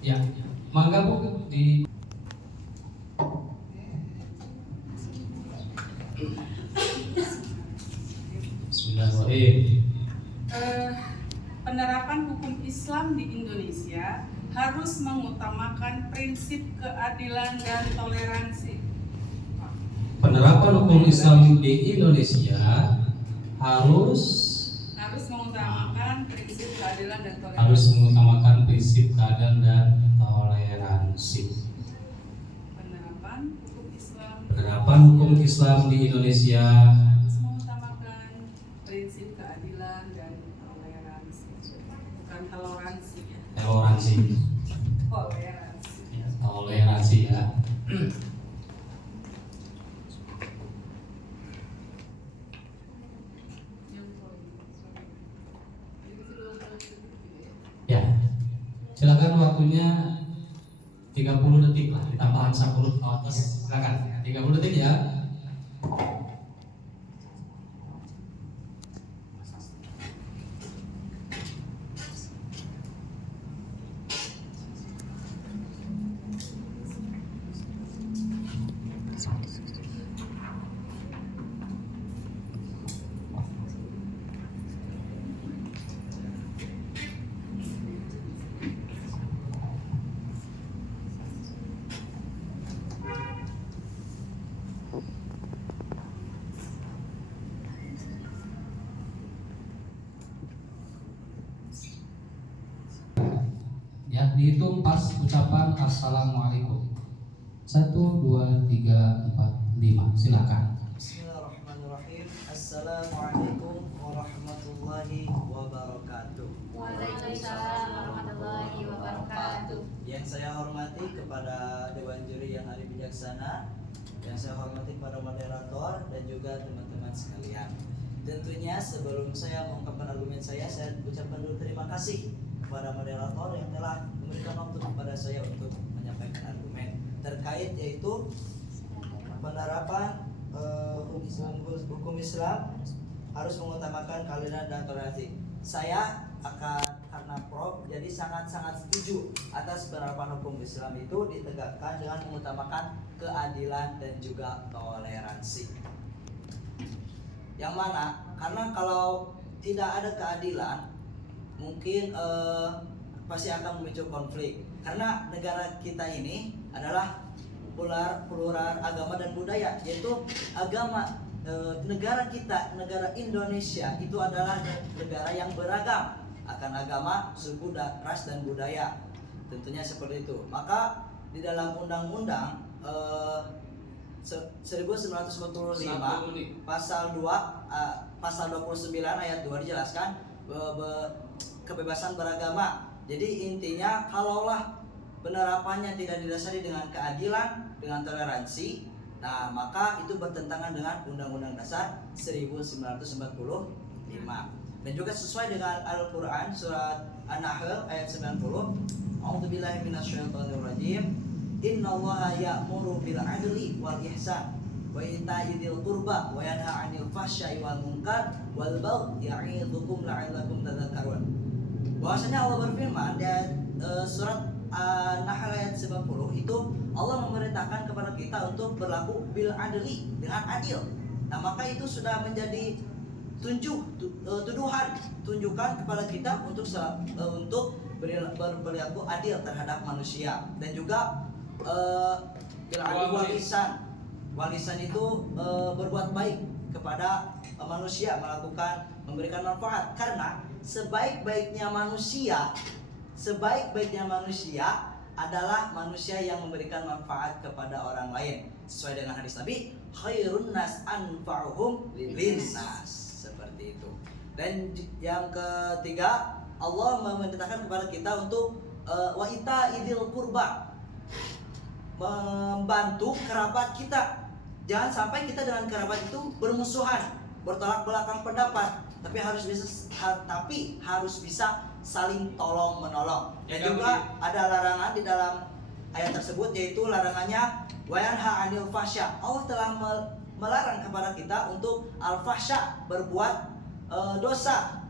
Ya, mangga Bu di Bismillahirrahmanirrahim. Penerapan hukum Islam di Indonesia harus mengutamakan prinsip keadilan dan toleransi. Penerapan hukum Islam di Indonesia harus mengutamakan prinsip keadilan dan toleransi. Penerapan hukum Islam di Indonesia harus mengutamakan prinsip keadilan dan toleransi. Bukan toleransi ya. Toleransi. Toleransi ya. Ya, silakan waktunya 30 detik lah, ditambahan 10 ke atas. Silakan, 30 detik ya. Ya, dihitung pas ucapan assalamualaikum. 1, 2, 3, 4, 5. Silakan. Bismillahirrahmanirrahim. Assalamualaikum warahmatullahi wabarakatuh. Waalaikumsalam warahmatullahi wabarakatuh. Yang saya hormati kepada Dewan Juri yang hari bijaksana, yang saya hormati kepada moderator dan juga teman-teman sekalian. Tentunya sebelum saya mengungkapkan argumen saya ucapkan dulu terima kasih kepada moderator yang telah memberikan waktu kepada saya untuk menyampaikan argumen terkait yaitu penerapan hukum Islam harus mengutamakan keadilan dan toleransi. Saya karena Prof jadi sangat-sangat setuju atas penerapan hukum Islam itu ditegakkan dengan mengutamakan keadilan dan juga toleransi. Yang mana karena kalau tidak ada keadilan mungkin pasti akan memicu konflik karena negara kita ini adalah plural agama dan budaya, yaitu agama negara kita, negara Indonesia itu adalah negara yang beragam akan agama, suku, ras dan budaya. Tentunya seperti itu. Maka di dalam undang-undang 1945 pasal 2 pasal 29 ayat 2 dijelaskan kebebasan beragama. Jadi intinya kalaulah penerapannya tidak didasari dengan keadilan, dengan toleransi, nah maka itu bertentangan dengan Undang-Undang Dasar 1945 dan juga sesuai dengan Al-Quran surat An-Nahl ayat 90. A'udzubillahi minasyaitonirrajim. Innallaha ya'muru bil 'adli wal ihsan wa ita'i dzil qurba wa yanha 'anil fahsya'i wal munkar wal baghi ya'idzukum la'allakum tadhakkarun. Bahwasanya Allah berfirman di surat An-Nahl ayat 90 itu Allah memerintahkan kepada kita untuk berlaku bil adli, dengan adil. Nah, maka itu sudah menjadi tunjukkan kepada kita untuk berperilaku adil terhadap manusia dan juga bil adli walisan itu berbuat baik kepada manusia, memberikan manfaat karena sebaik-baiknya manusia adalah manusia yang memberikan manfaat kepada orang lain sesuai dengan hadis Nabi, khairun nas anfa'uhum linnas, seperti itu. Dan yang ketiga, Allah memerintahkan kepada kita untuk wa ita'idil qurba, membantu kerabat kita. Jangan sampai kita dengan kerabat itu bermusuhan, bertolak belakang pendapat, tapi harus bisa saling tolong menolong. Dan juga ada larangan di dalam ayat tersebut, yaitu larangannya wayanha 'anil fahsya. Allah telah melarang kepada kita untuk al-fahsya, berbuat dosa,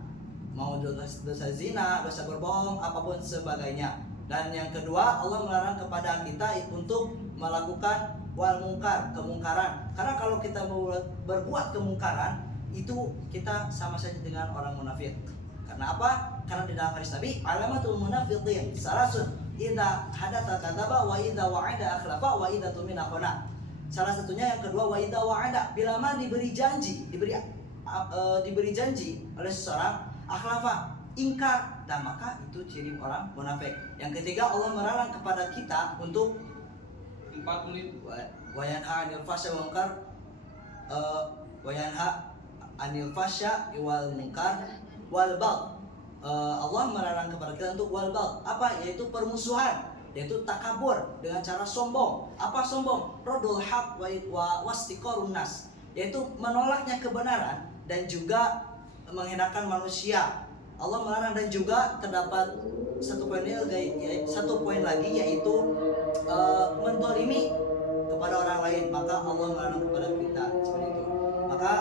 mau dosa zina, dosa berbohong, apapun sebagainya. Dan yang kedua, Allah melarang kepada kita untuk melakukan wal mungkar, kemungkaran. Karena kalau kita berbuat kemungkaran, itu kita sama saja dengan orang munafik. Karena apa? Karena di dalam hadis Nabi, alamatul munafiqin salasun, idza hadatsa kadzaba wa idza wa'ada akhlafa wa idza tumina khana. Salah satunya yang kedua, wa idza wa'ada, bila mana diberi janji, diberi janji oleh seseorang, akhlafa, ingkar, dan maka itu ciri orang munafik. Yang ketiga, Allah melarang kepada kita untuk 4 menit. wa yanha 'anil fahsya wal munkar, wa yanha 'anil fahsya wal munkar wal bagh. Allah melarang kepada kita untuk wal bagh. Apa? Yaitu permusuhan, yaitu takabur dengan cara sombong. Apa sombong? Radul haq wa wastiqarun nas, yaitu menolaknya kebenaran dan juga menghinakan manusia. Allah melarang. Dan juga terdapat satu poin lagi yaitu mendolimi kepada orang lain. Maka Allah melarang kepada kita seperti itu. Maka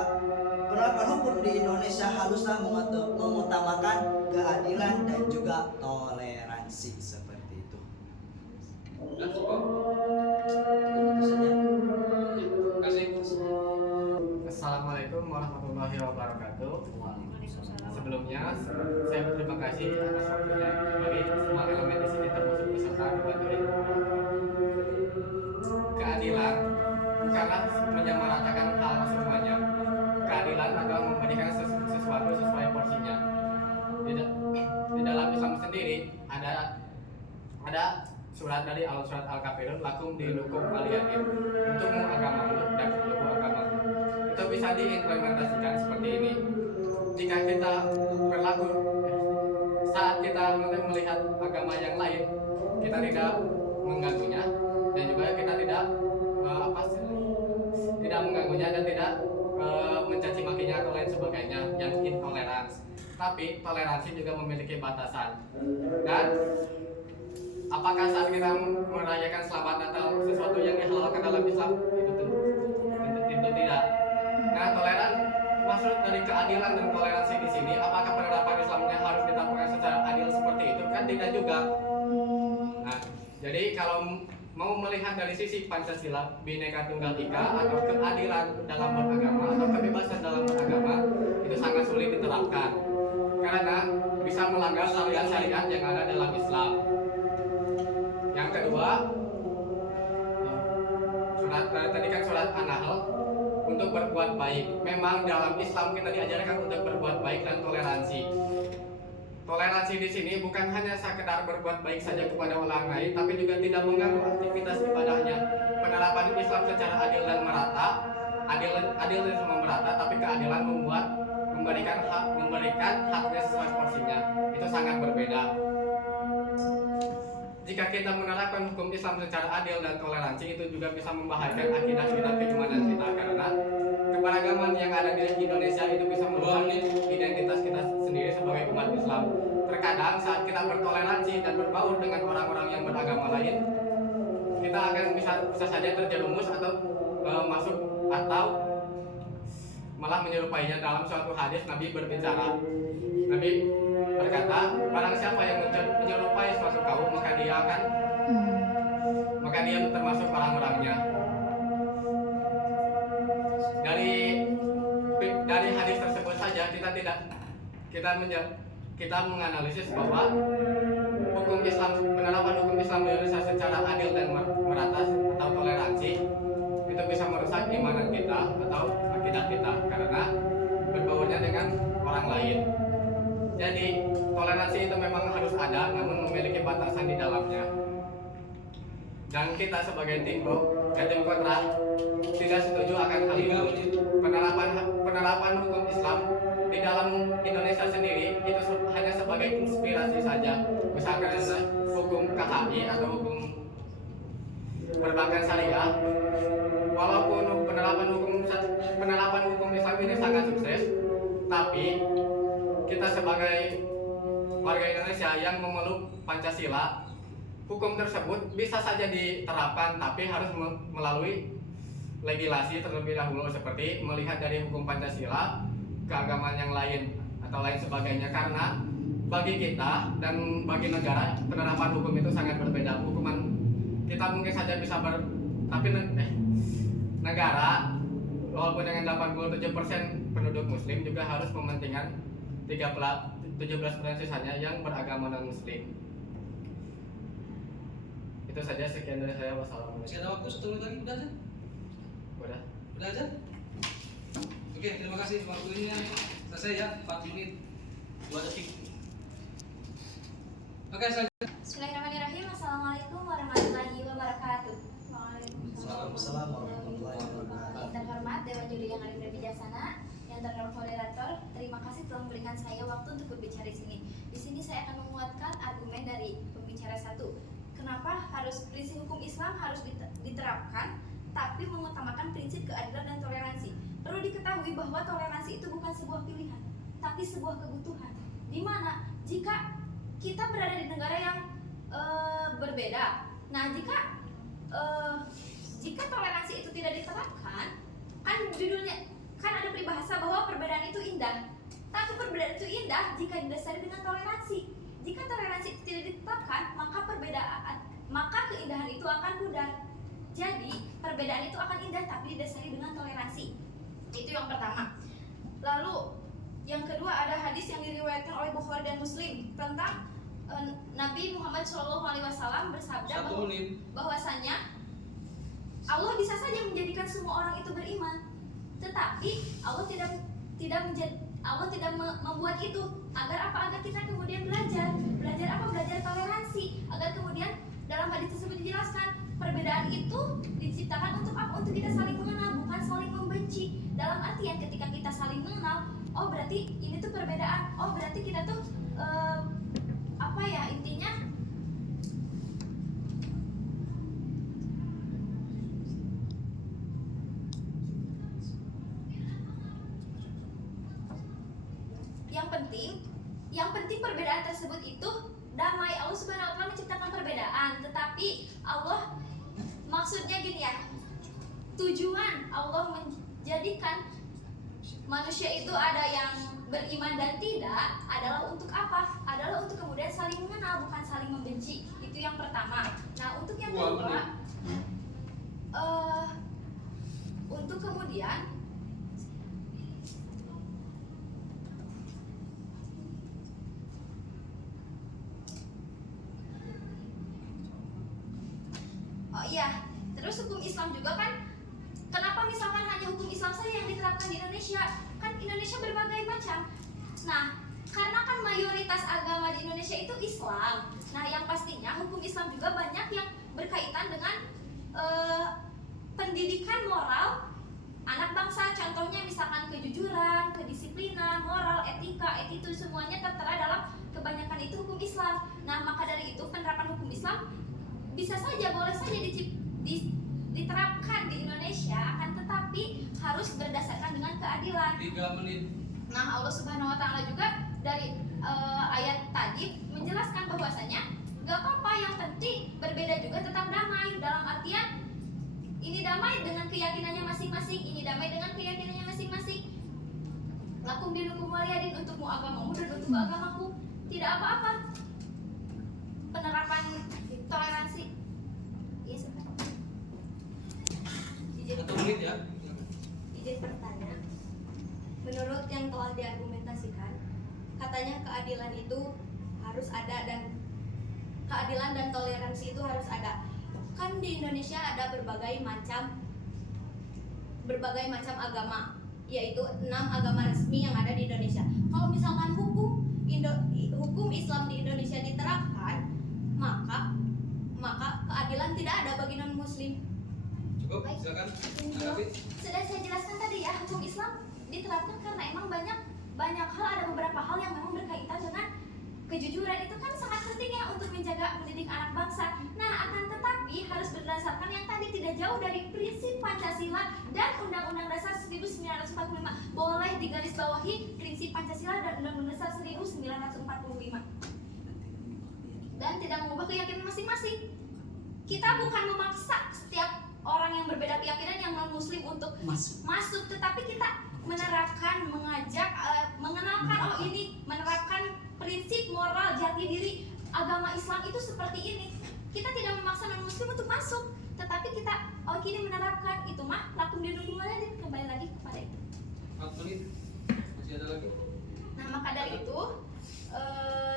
penerapan hukum di Indonesia haruslah mengutamakan keadilan dan juga toleransi seperti itu. Dan cukup. Itu saja. Kasih. Assalamualaikum warahmatullahi wabarakatuh. Sebelumnya saya berterima kasih atas waktunya bagi semua elemen di sini termasuk peserta dibantuin. Keadilan bukanlah menyamaratakan hal semuanya. Keadilan adalah memberikan sesuatu sesuai porsinya. Di dalam Islam sendiri ada surat dari surat Al-Kafirun, lakum dinukum waliyatin, untukmu agamamu dan untukku agamaku. Itu bisa diimplementasikan seperti ini. Jika kita saat kita melihat agama yang lain, kita tidak mengganggunya dan juga kita tidak mengganggunya dan tidak mencaci makinya atau lain sebagainya yang intoleransi. Tapi toleransi juga memiliki batasan. Dan apakah saat kita merayakan Selamat Natal sesuatu yang dihalalkan dalam Islam? Itu tentu tidak. Nah, maksud dari keadilan dan toleransi di sini, apakah penerapan Islamnya harus ditampilkan secara adil seperti itu? Kan tidak juga. Nah, jadi kalau mau melihat dari sisi Pancasila, Bhinneka Tunggal Ika, atau keadilan dalam beragama atau kebebasan dalam beragama, itu sangat sulit diterapkan karena bisa melanggar syariat-syariat yang ada dalam Islam. Yang kedua, tadi kan surat An-Nahl, untuk berbuat baik. Memang dalam Islam kita diajarkan untuk berbuat baik dan toleransi. Toleransi di sini bukan hanya sekedar berbuat baik saja kepada orang lain, tapi juga tidak mengganggu aktivitas ibadahnya. Penerapan Islam secara adil dan merata, adil dan merata, tapi keadilan memberikan haknya sesuai porsinya. Itu sangat berbeda. Jika kita menerapkan hukum Islam secara adil dan toleransi, itu juga bisa membahayakan akidah kita, keimanan kita, karena keberagaman yang ada di Indonesia itu bisa merusak identitas kita sendiri sebagai umat Islam. Terkadang saat kita bertoleransi dan berbaur dengan orang-orang yang beragama lain, kita akan bisa saja terjerumus atau masuk atau malah menyerupainya. Dalam suatu hadis Nabi berbicara, Nabi berkata, barang siapa yang menyerupai suatu kaum, maka dia termasuk orang-orangnya. Dari hadis tersebut saja kita menganalisis bahwa penerapan hukum Islam di Indonesia secara adil dan merata atau toleransi itu bisa merusak imanan kita atau akidah kita karena berbaurnya dengan orang lain. Jadi toleransi itu memang harus ada, namun memiliki batasan di dalamnya. Dan kita sebagai tim kontra tidak setuju akan hal itu. Penerapan hukum Islam di dalam Indonesia sendiri itu hanya sebagai inspirasi saja. Misalkan hukum KHI atau hukum perbankan syariah, walaupun penerapan hukum Islam ini sangat sukses, tapi kita sebagai warga Indonesia yang memeluk Pancasila, hukum tersebut bisa saja diterapkan, tapi harus melalui legislasi terlebih dahulu, seperti melihat dari hukum Pancasila keagamaan yang lain atau lain sebagainya, karena bagi kita dan bagi negara penerapan hukum itu sangat berbeda. Hukuman kita mungkin saja bisa tapi negara walaupun dengan 87% penduduk muslim juga harus mementingkan 17% sisanya yang beragama non muslim. Itu saja, sekian dari saya. Wassalamualaikum. Masih ada waktu 1 menit lagi, udah aja? Udah. Udah aja? Oke, terima kasih, waktunya selesai ya, 4 menit 2 detik. Oke, selanjutnya. Bismillahirrahmanirrahim. Assalamualaikum warahmatullahi wabarakatuh. Waalaikumsalam warahmatullahi wabarakatuh. Yang terhormat Dewan Juri yang alim dan bijaksana, yang terhormat moderator, terima kasih telah memberikan saya waktu untuk berbicara di sini. Di sini saya akan menguatkan argumen dari pembicara satu. Kenapa harus prinsip hukum Islam harus diterapkan, tapi mengutamakan prinsip keadilan dan toleransi. Perlu diketahui bahwa toleransi itu bukan sebuah pilihan, tapi sebuah kebutuhan. Di mana jika kita berada di negara yang berbeda, nah jika toleransi itu tidak diterapkan, kan judulnya kan ada peribahasa bahwa perbedaan itu indah. Tapi perbedaan itu indah jika didasari dengan toleransi. Jika toleransi itu tidak ditetapkan, maka keindahan itu akan pudar. Jadi perbedaan itu akan indah tapi didasari dengan toleransi. Itu yang pertama. Lalu yang kedua ada hadis yang diriwayatkan oleh Bukhari dan Muslim tentang Nabi Muhammad SAW bersabda bahwasanya Allah bisa saja menjadikan semua orang itu beriman, tetapi Allah tidak membuat itu agar apa? Agar kita kemudian belajar toleransi, agar kemudian dalam hadis tersebut dijelaskan perbedaan itu diciptakan untuk apa? Untuk kita saling mengenal, bukan saling membenci. Dalam artian ketika kita saling mengenal, oh berarti ini tuh perbedaan, oh berarti kita tuh intinya yang penting perbedaan tersebut itu damai. Allah Subhanahu wa taala menciptakan perbedaan, tetapi Allah maksudnya gini ya, tujuan Allah menjadikan manusia itu ada yang beriman dan tidak adalah untuk apa? Adalah untuk kemudian saling mengenal, bukan saling membenci. Itu yang pertama. Nah, untuk yang kedua, untuk kemudian terus hukum Islam juga kan, kenapa misalkan hanya hukum Islam saja yang diterapkan di Indonesia? Kan Indonesia berbagai macam. Nah, karena kan mayoritas agama di Indonesia itu Islam. Nah, yang pastinya hukum Islam juga banyak yang berkaitan dengan pendidikan moral anak bangsa. Contohnya misalkan kejujuran, kedisiplinan, moral, etika, itu semuanya tertera dalam kebanyakan itu hukum Islam. Nah, maka dari itu penerapan hukum Islam bisa saja, boleh saja diterapkan di Indonesia, akan tetapi harus berdasarkan dengan keadilan. 3 menit. Nah, Allah Subhanahu wa taala juga dari ayat tadi menjelaskan bahwasanya gak apa-apa, yang penting berbeda juga tetap damai. Dalam artian ini damai dengan keyakinannya masing-masing, ini damai dengan keyakinannya masing-masing. Lakum dinukum waliyadin, untukmu agamamu dan untuk agamaku. Tidak apa-apa. Penerapan toleransi. Iya, sebentar. Izin 1 menit ya. Izin bertanya. Menurut yang telah diargumentasikan, katanya keadilan itu harus ada dan keadilan dan toleransi itu harus ada. Kan di Indonesia ada berbagai macam agama, yaitu 6 agama resmi yang ada di Indonesia. Kalau misalkan hukum Islam di Indonesia diterapkan, maka keadilan tidak ada bagi non muslim. Cukup, silakan. Tanggapi. Sudah saya jelaskan tadi ya, hukum Islam diterapkan karena emang banyak hal, ada beberapa hal yang memang berkaitan dengan kejujuran. Itu kan sangat penting ya untuk mendidik anak bangsa. Nah, akan tetapi harus berdasarkan yang tadi, tidak jauh dari prinsip Pancasila dan Undang-Undang Dasar 1945. Boleh digarisbawahi prinsip Pancasila dan Undang-Undang Dasar 1945. Dan tidak mengubah keyakinan masing-masing. Kita bukan memaksa setiap orang yang berbeda keyakinan yang non muslim untuk masuk, tetapi kita menerapkan, mengajak, mengenalkan oh ini menerapkan prinsip moral jati diri agama Islam itu seperti ini. Kita tidak memaksa non muslim untuk masuk, tetapi kita oh kini menerapkan itu mah lakum dinulillah, kembali lagi kepada itu. 4 menit. Masih ada lagi? Nah maka dari itu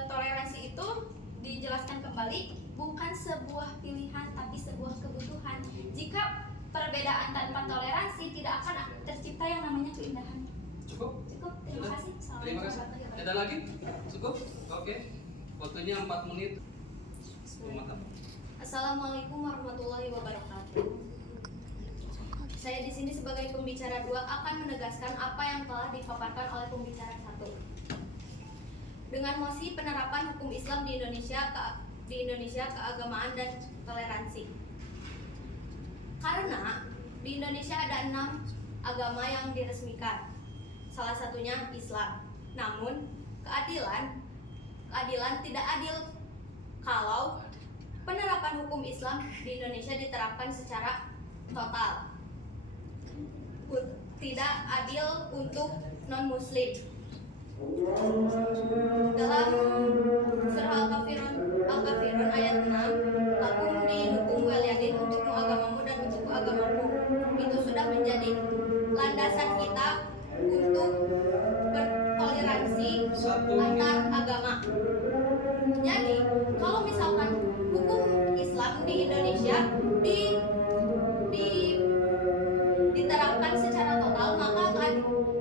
toleransi itu dijelaskan kembali bukan sebuah pilihan tapi sebuah kebutuhan. Jika perbedaan tanpa toleransi tidak akan tercipta yang namanya keindahan. Cukup? Cukup, terima Sudah? kasih. Terima kasih. Ada lagi? Cukup? Oke. Waktunya 4 menit. Mantap. Assalamualaikum warahmatullahi wabarakatuh. Saya di sini sebagai pembicara 2 akan menegaskan apa yang telah dipaparkan oleh pembicara 1. Dengan mosi penerapan hukum Islam di Indonesia, keagamaan dan toleransi. Karena di Indonesia ada 6 agama yang diresmikan. Salah satunya Islam. Namun keadilan tidak adil kalau penerapan hukum Islam di Indonesia diterapkan secara total. Tidak adil untuk non-muslim. Dalam surah Al-Kafirun ayat 6, lakum dinukum waliyadin, untukmu agamamu dan untukku agamaku. Itu sudah menjadi landasan kita untuk bertoleransi antar agama. Jadi, kalau misalkan hukum Islam di Indonesia diterapkan secara total, maka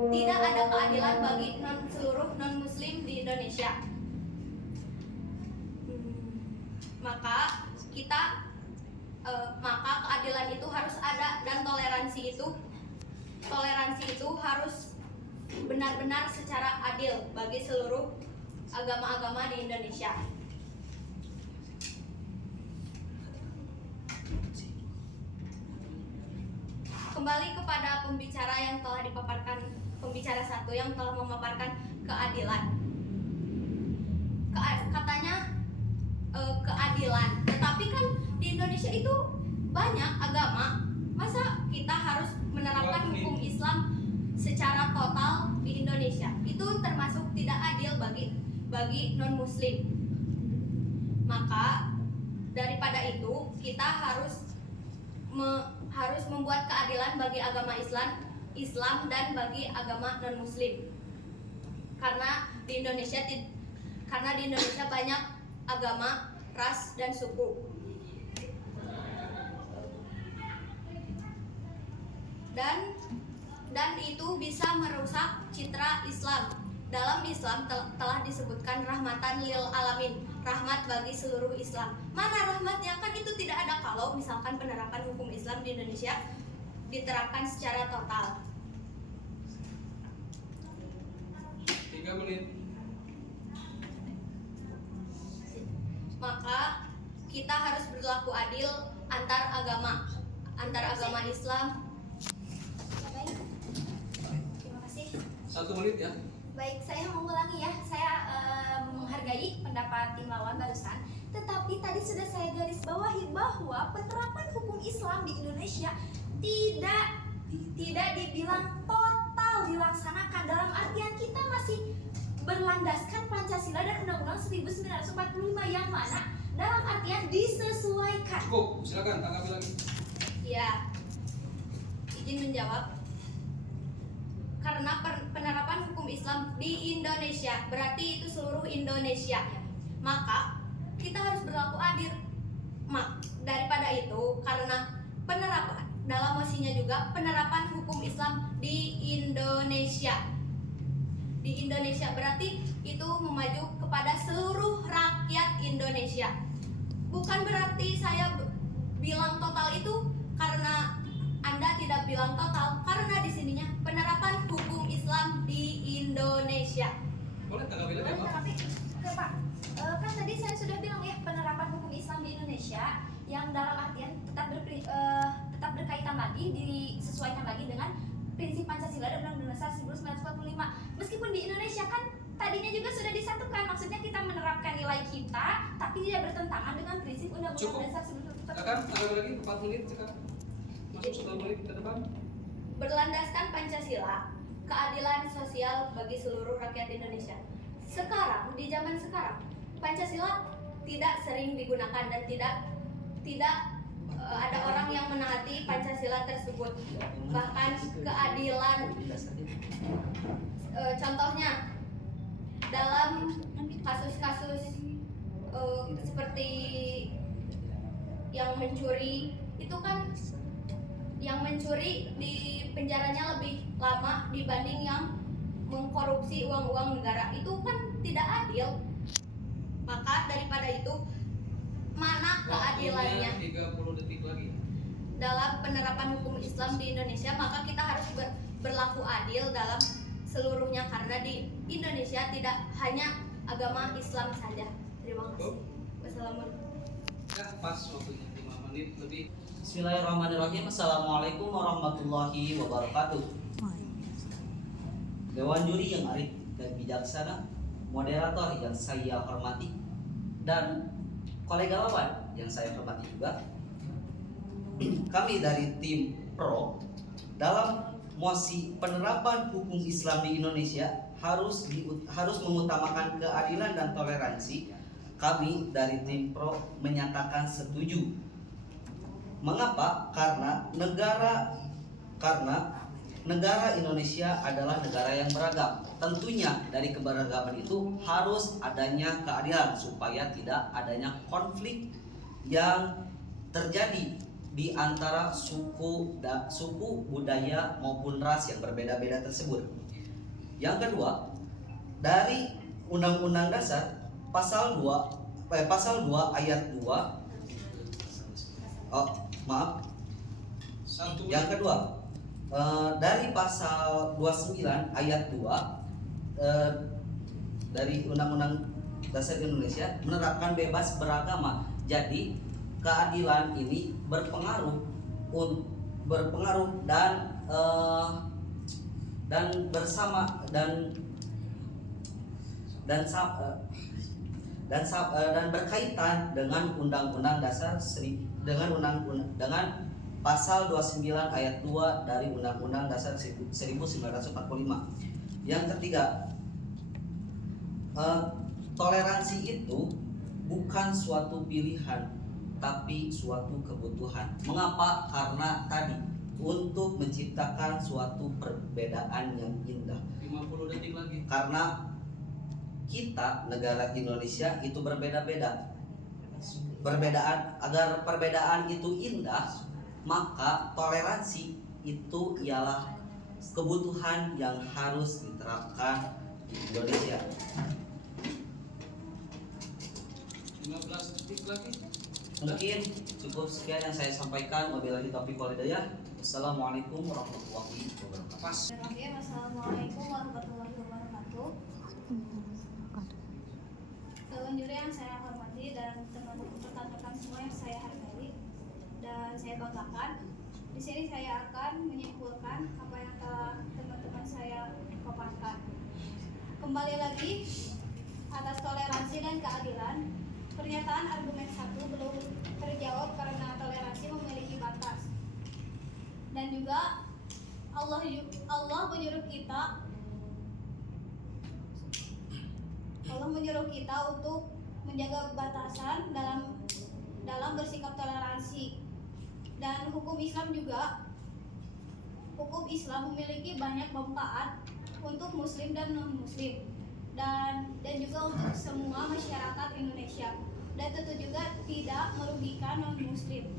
tidak ada keadilan bagi seluruh non-muslim di Indonesia. Maka keadilan itu harus ada dan toleransi itu harus benar-benar secara adil bagi seluruh agama-agama di Indonesia. Kembali kepada pembicara yang telah dipaparkan, pembicara 1 yang telah memaparkan keadilan. Katanya keadilan, tetapi kan di Indonesia itu banyak agama. Masa kita harus menerapkan hukum Islam secara total di Indonesia? Itu termasuk tidak adil bagi non-muslim. Maka daripada itu kita harus membuat keadilan bagi agama Islam dan bagi agama non-muslim. Karena di Indonesia banyak agama, ras dan suku. Dan itu bisa merusak citra Islam. Dalam Islam telah disebutkan rahmatan lil alamin, rahmat bagi seluruh Islam. Mana rahmatnya? Kan itu tidak ada kalau misalkan penerapan hukum Islam di Indonesia diterapkan secara total. 3 menit. Maka kita harus berlaku adil antar agama Islam. Terima kasih. 1 menit ya. Baik, saya mengulangi ya. Saya menghargai pendapat tim lawan barusan, tetapi tadi sudah saya garis bawahi bahwa penerapan hukum Islam di Indonesia tidak dibilang total dilaksanakan. Dalam artian kita masih berlandaskan Pancasila dan Undang-Undang 1945 yang mana dalam artian disesuaikan. Cukup, silakan tanggapi lagi. Ya, izin menjawab. Karena penerapan hukum Islam di Indonesia berarti itu seluruh Indonesia, maka kita harus berlaku adil. Daripada itu, karena penerapan dalam mosinya juga penerapan hukum Islam di Indonesia berarti itu memaju kepada seluruh rakyat Indonesia. Bukan berarti saya bilang total itu karena Anda tidak bilang total, karena di sininya penerapan hukum Islam di Indonesia. Boleh tanggapi lagi Pak? Tapi Pak, kan tadi saya sudah bilang ya penerapan hukum Islam di Indonesia yang dalam artian tetap berkaitan lagi, disesuaikan lagi dengan prinsip Pancasila dan Undang-Undang Dasar 1945. Meskipun di Indonesia kan tadinya juga sudah disatukan, maksudnya kita menerapkan nilai kita, tapi tidak bertentangan dengan prinsip Undang-Undang Dasar 1945. Silakan tanggapi lagi 4 menit sekarang. Masuk 1 menit ke depan. Berlandaskan Pancasila, keadilan sosial bagi seluruh rakyat Indonesia. Sekarang, di zaman sekarang, Pancasila tidak sering digunakan dan tidak ada orang yang menaati Pancasila tersebut. Bahkan keadilan, contohnya dalam kasus-kasus seperti yang mencuri, itu kan yang mencuri di penjaranya lebih lama dibanding yang mengkorupsi uang-uang negara. Itu kan tidak adil. Maka daripada itu, mana keadilannya? 30 detik lagi. Dalam penerapan hukum Islam di Indonesia, maka kita harus berlaku adil dalam seluruhnya, karena di Indonesia tidak hanya agama Islam saja. Terima kasih. Wassalamualaikum. Ya, pas waktunya 5 menit lebih. Bismillahirrahmanirrahim. Assalamualaikum warahmatullahi wabarakatuh. Dewan juri yang arif dan bijaksana, moderator yang saya hormati, dan kolega lawan yang saya hormati juga. Kami dari tim Pro dalam mosi penerapan hukum Islam di Indonesia harus mengutamakan keadilan dan toleransi. Kami dari tim Pro menyatakan setuju. Mengapa? Karena negara Indonesia adalah negara yang beragam. Tentunya dari keberagaman itu harus adanya keadilan supaya tidak adanya konflik yang terjadi di antara suku, budaya maupun ras yang berbeda-beda tersebut. Yang kedua, dari Undang-Undang Dasar pasal 2 ayat 2. Yang kedua, dari pasal 29 ayat 2 dari Undang-Undang Dasar Indonesia menerapkan bebas beragama. Jadi keadilan ini berpengaruh dan berkaitan dengan Undang-Undang Dasar dengan pasal 29 ayat 2 dari Undang-Undang Dasar 1945. Yang ketiga, toleransi itu bukan suatu pilihan tapi suatu kebutuhan. Mengapa? Karena tadi untuk menciptakan suatu perbedaan yang indah. 50 detik lagi. Karena kita negara Indonesia itu berbeda-beda. Agar perbedaan itu indah, maka toleransi itu ialah kebutuhan yang harus diterapkan di Indonesia. 15 detik lagi. Mungkin cukup sekian yang saya sampaikan. Wabillahi taufiq wal hidayah. Wassalamualaikum warahmatullahi wabarakatuh. Pas. Assalamualaikum warahmatullahi wabarakatuh. Dewan juri yang saya hormati dan rekan-rekan semua yang saya hargai dan saya banggakan, di sini saya akan menyimpulkan apa yang telah teman-teman saya paparkan. Kembali lagi atas toleransi dan keadilan, pernyataan argumen 1 belum terjawab karena toleransi memiliki batas. Dan juga Allah menyuruh kita untuk menjaga batasan dalam bersikap toleransi. Dan hukum Islam memiliki banyak manfaat untuk muslim dan non muslim dan juga untuk semua masyarakat Indonesia, dan tentu juga tidak merugikan non muslim.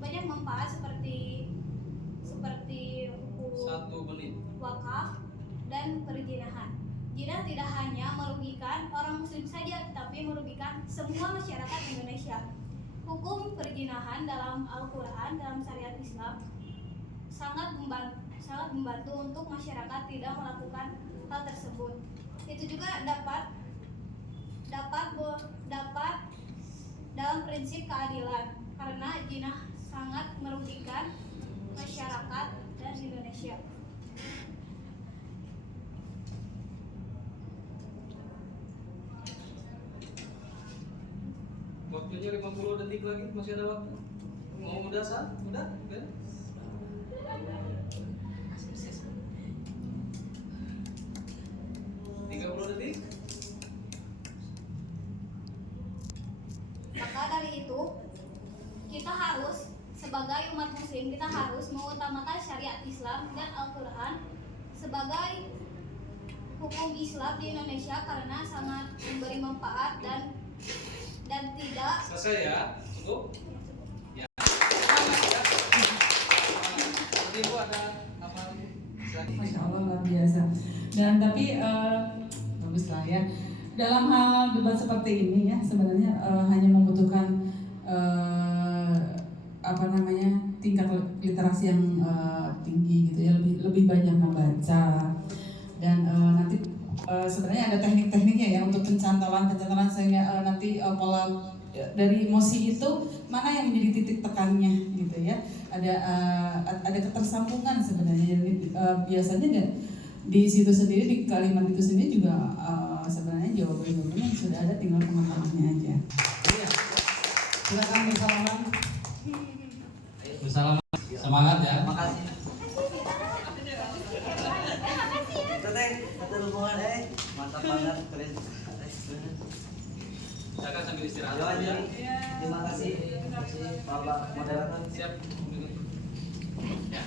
Banyak manfaat seperti hukum 1 menit. wakaf dan perzinahan. Zina tidak hanya merugikan orang muslim saja, tapi merugikan semua masyarakat Indonesia. Hukum perzinahan dalam Al-Quran, dalam syariat Islam, sangat membantu untuk masyarakat tidak melakukan hal tersebut. Itu juga dapat dalam prinsip keadilan, karena zina sangat merugikan masyarakat dan Indonesia. Waktunya 50 detik lagi, masih ada waktu. Mau udah sah? Udah? kita harus sebagai umat muslim kita harus mengutamakan syariat Islam dan Al-Quran sebagai hukum Islam di Indonesia karena sangat memberi manfaat dan tidak. Selesai ya, cukup. Ya. Nanti Ibu ada apa lagi? Silakan. Masya Allah luar biasa. Dan tapi bagus lah ya. Dalam hal debat seperti ini ya sebenarnya hanya membutuhkan tingkat literasi yang tinggi gitu ya, lebih banyak membaca dan nanti sebenarnya ada teknik-tekniknya ya untuk pencantalan sehingga nanti pola dari emosi itu mana yang menjadi titik tekannya gitu ya, ada ketersambungan sebenarnya. Jadi biasanya di situ sendiri, di kalimat itu sendiri juga sebenarnya jawabannya sudah ada, tinggal pemahamannya aja. Iya. Silakan bersalaman. Bersalaman. Semangat ya. Makasih. Teteh, hubungan mantap banget, keren. Silakan sambil istirahat Yo, ya. terima kasih. Bapak moderator. Siap. Ya.